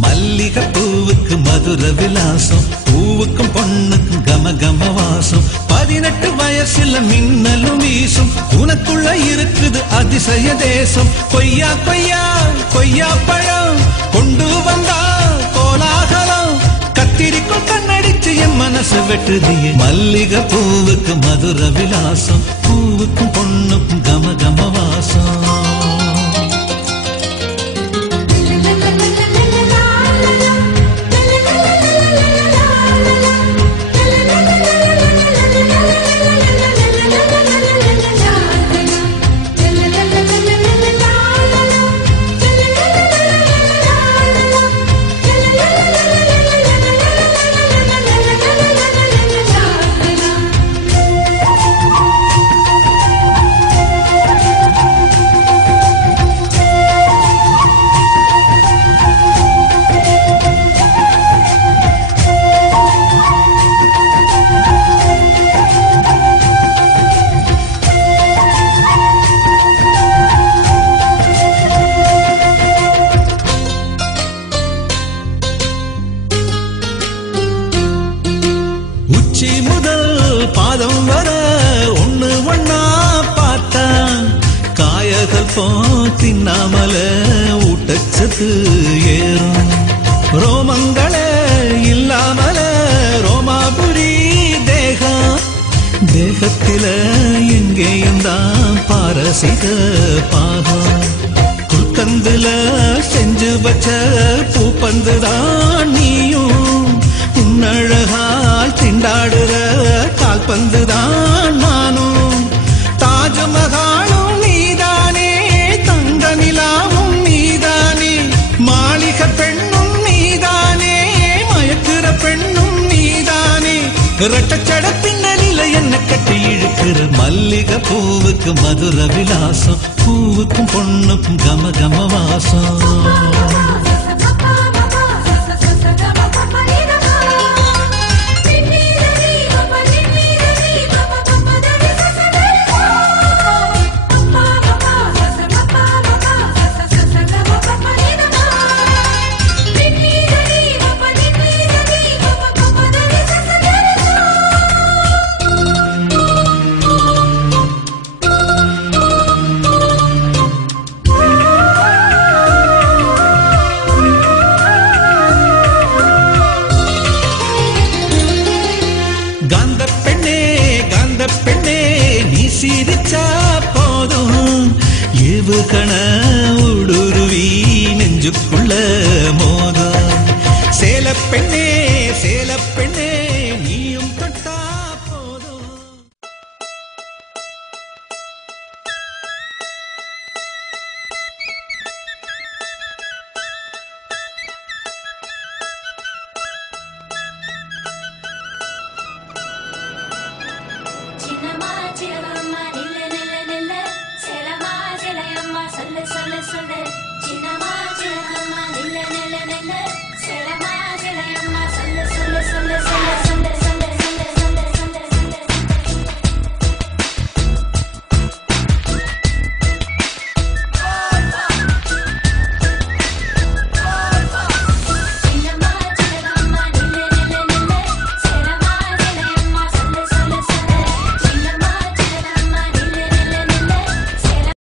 மல்லிகை பூவுக்கு மதுர விலாசம், பூவுக்கும் பொண்ணுக்கும் கம கம வாசம். 18 வயசுல மின்னலும் வீசும், உனக்குள்ள இருக்குது அதிசய தேசம். கொய்யா கொய்யா கொய்யா பழம் கொண்டு வந்தா கோலாகலம், கத்திரிக்கும் கண்ணடிச்சு என் மனசு வெட்டுதியே. மல்லிகை பூவுக்கு மதுர விலாசம், பூவுக்கும் பொண்ணுக்கும் கம கம வாசம். உச்சி முதல் பாதம் வர ஒண்ணு ஒண்ணா பார்த்தா, காயகள் போ தின்னாமல ஊட்டச்சத்து ஏறும். ரோமங்களே இல்லாமல ரோமாபுரி தேகம், தேகத்தில எங்கேயும் தான் பாரசீக பாகம். குத்தந்துல செஞ்சு வச்ச பூப்பந்துதான் நீயும், உன்னழகால் திண்டாடுற கால்பந்துதான் நானும். தாஜ்மஹாலும் நீதானே, தங்க நிலாவும் நீதானே, மாளிகை பெண்ணும் நீதானே, மயக்குற பெண்ணும் நீதானே. இரட்டச்சட பின்னலில என்ன கட்டி இழுக்கிற மல்லிகை பூவுக்கு மதுர விலாசம், பூவுக்கும் பொண்ணுக்கும் கம கம வாசம். காந்த பெண்ணே காந்த பெண்ணே நீ சிரிச்சா போதும், ஏவுகண ஊடுருவி நெஞ்சுக்குள்ள மோதும். சேல பெண்ணே சேல பெண்ணே நீயும் தொட்டா போதும். சொல்லு சொல்லு சொல்லு சின்னமா சின்னம்மா நில்ல நில்ல நில்ல சேலமா சேலையம்மா சொல்லு சொல்லு சொல்லு சொல்லு சொல்லு